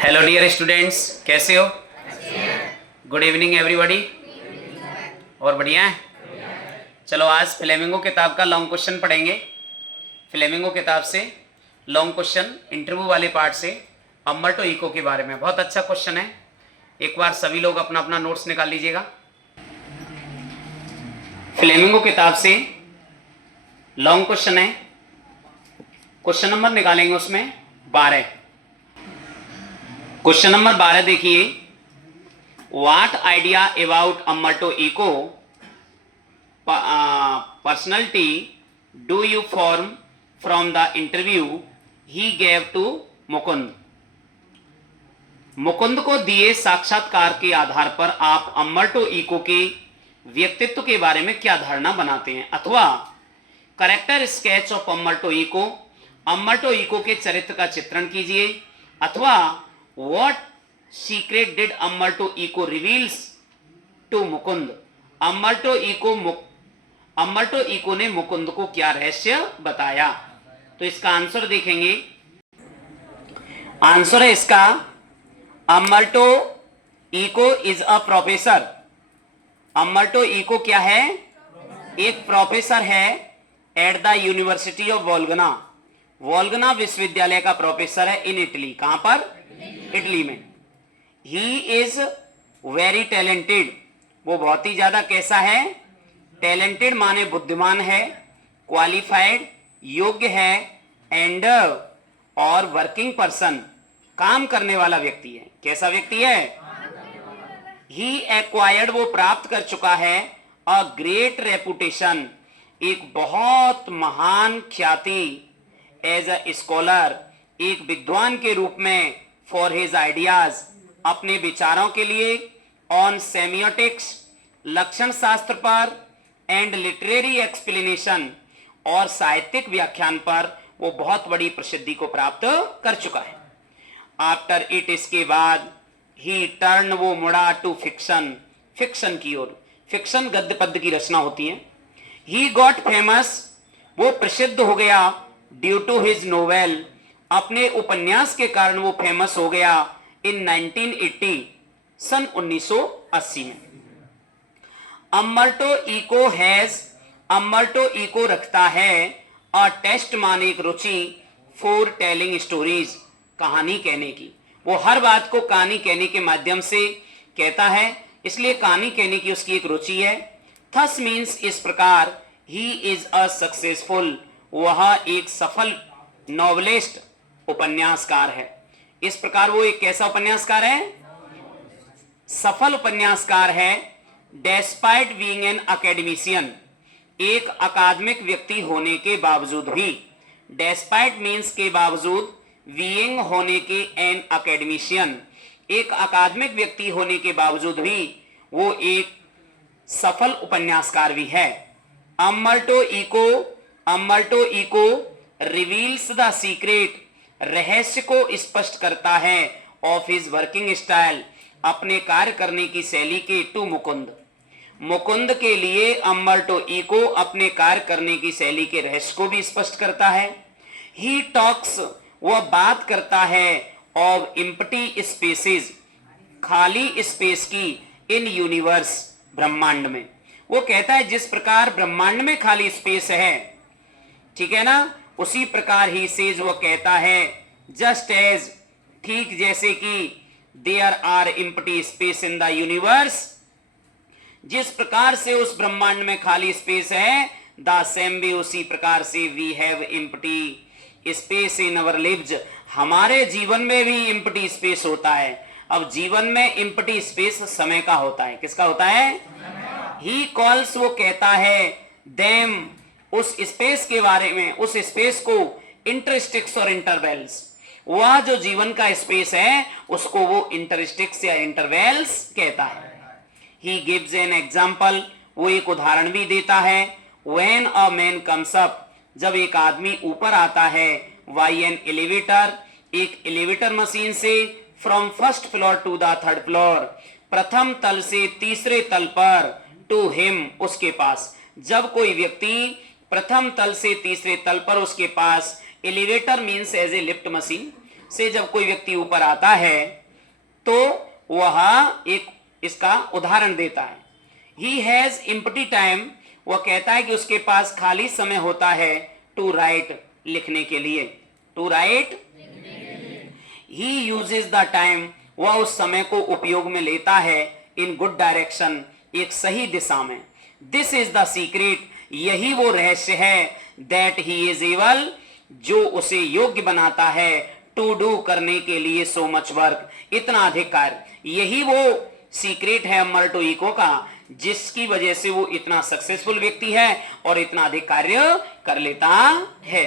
Hello dear students, कैसे हो? Good evening everybody. और बढ़िया है? चलो आज फ्लेमिंगो किताब का लॉन्ग क्वेश्चन पढ़ेंगे। फ्लेमिंगो किताब से लॉन्ग क्वेश्चन इंटरव्यू वाले पार्ट से अम्बर्टो इको के बारे में। बहुत अच्छा क्वेश्चन है। एक बार सभी लोग अपना अपना नोट्स निकाल लीजिएगा। फ्लेमिंगो किताब से लॉन्ग क्वेश्चन है। क्वेश्चन नंबर निकालेंगे उसमें 12। क्वेश्चन नंबर 12 देखिए, what idea about Umberto Eco personality do you form from the interview he gave to Mukund. Mukund को दिए साक्षात्कार के आधार पर आप अम्बर्टो इको के व्यक्तित्व के बारे में क्या धारणा बनाते हैं, अथवा character sketch of Umberto Eco, Umberto Eco के चरित्र का चित्रण कीजिए, अथवा what secret did Umberto Eco reveals to Mukund. Umberto Eco ने मुकुंद को क्या रहस्य बताया। तो इसका आंसर देखेंगे। आंसर है इसका, Umberto Eco is a professor. Umberto Eco क्या है? एक प्रोफेसर है at the university of Bologna. Bologna विश्वविद्यालय का प्रोफेसर है इन इटली। कहां पर? इटली में। He is very talented. वो बहुत ही ज्यादा कैसा है? टैलेंटेड माने बुद्धिमान है, क्वालिफाइड योग्य है, एंड और वर्किंग पर्सन काम करने वाला व्यक्ति है। कैसा व्यक्ति है? ही एक्वायर्ड वो प्राप्त कर चुका है अ ग्रेट रेपुटेशन, एक बहुत महान ख्याति, एज अ स्कॉलर एक विद्वान के रूप में, फॉर हिज आइडियाज अपने विचारों के लिए, ऑन सेमियोटिक्स लक्षण शास्त्र पर, एंड लिटरेरी एक्सप्लेनेशन और साहित्यिक व्याख्यान पर वो बहुत बड़ी प्रसिद्धि को प्राप्त कर चुका है। आफ्टर इट इसके बाद ही टर्न वो मुड़ा टू फिक्शन, फिक्शन की ओर। फिक्शन गद्य पद्य की रचना होती है। ही गॉट फेमस वो प्रसिद्ध हो गया, ड्यू टू हिज नोवेल अपने उपन्यास के कारण वो फेमस हो गया, इन 1980 सन 1980 में। अम्बर्टो इको रखता है अ टेस्ट माने एक रुचि, फॉर टेलिंग स्टोरीज कहानी कहने की। वो हर बात को कहानी कहने के माध्यम से कहता है, इसलिए कहानी कहने की उसकी एक रुचि है। थस मीन्स इस प्रकार, ही इज अ सक्सेसफुल वह एक सफल नॉवलिस्ट उपन्यासकार है। इस प्रकार वो एक कैसा उपन्यासकार है? सफल उपन्यासकार है। डेस्पाइट बीइंग एन अकेडमिशियन एक अकादमिक व्यक्ति होने के बावजूद भी, डेस्पाइट मीन्स के बावजूद, बीइंग होने के, एन अकेडमिशियन एक अकादमिक व्यक्ति होने के बावजूद भी वो एक सफल उपन्यासकार भी है। Umberto Eco reveals the secret रहस्य को स्पष्ट करता है, ऑफ हिज वर्किंग स्टाइल अपने कार्य करने की शैली के, टू मुकुंद के लिए अम्बर्टो इको अपने कार्य करने की शैली के रहस्य को भी स्पष्ट करता है। ही टॉक्स वह बात करता है, ऑफ एम्प्टी स्पेसेस खाली स्पेस की, इन यूनिवर्स ब्रह्मांड में। वो कहता है जिस प्रकार ब्रह्मांड में खाली स्पेस है, ठीक है ना, उसी प्रकार ही सेज वो कहता है, जस्ट एज ठीक जैसे कि, there are empty space in the universe जिस प्रकार से उस ब्रह्मांड में खाली स्पेस है, द सेम भी उसी प्रकार से we have empty space in our lives हमारे जीवन में भी एम्प्टी स्पेस होता है। अब जीवन में एम्प्टी स्पेस समय का होता है। किसका होता है? ही कॉल्स वो कहता है, देम उस स्पेस के बारे में, उस स्पेस को, इंटरस्टिक्स और इंटरवेल्स, वह जो जीवन का स्पेस है उसको वो इंटरस्टिक्स या इंटरवेल्स कहता है। ही गिव्स एन एग्जाम्पल वो एक उदाहरण भी देता है, when a man comes up जब एक आदमी ऊपर आता है, बाय एन एलिवेटर एक एलिवेटर मशीन से, from first floor to the third floor प्रथम तल से तीसरे तल पर, टू हिम उसके पास। जब कोई व्यक्ति प्रथम तल से तीसरे तल पर उसके पास, elevator means as a lift machine, से जब कोई व्यक्ति ऊपर आता है तो वह एक इसका उदाहरण देता है। ही हैज एम्प्टी टाइम, वह कहता है कि उसके पास खाली समय होता है टू राइट, लिखने के लिए, to write. He uses the time, वह उस समय को उपयोग में लेता है इन गुड डायरेक्शन, एक सही दिशा में। दिस इज द सीक्रेट, यही वो रहस्य है दैट ही इज एबल, जो उसे योग्य बनाता है टू डू, करने के लिए सो मच वर्क, इतना अधिक कार्य। यही वो सीक्रेट है अमर्टो इको का, जिसकी वजह से वो इतना सक्सेसफुल व्यक्ति है और इतना अधिक कार्य कर लेता है।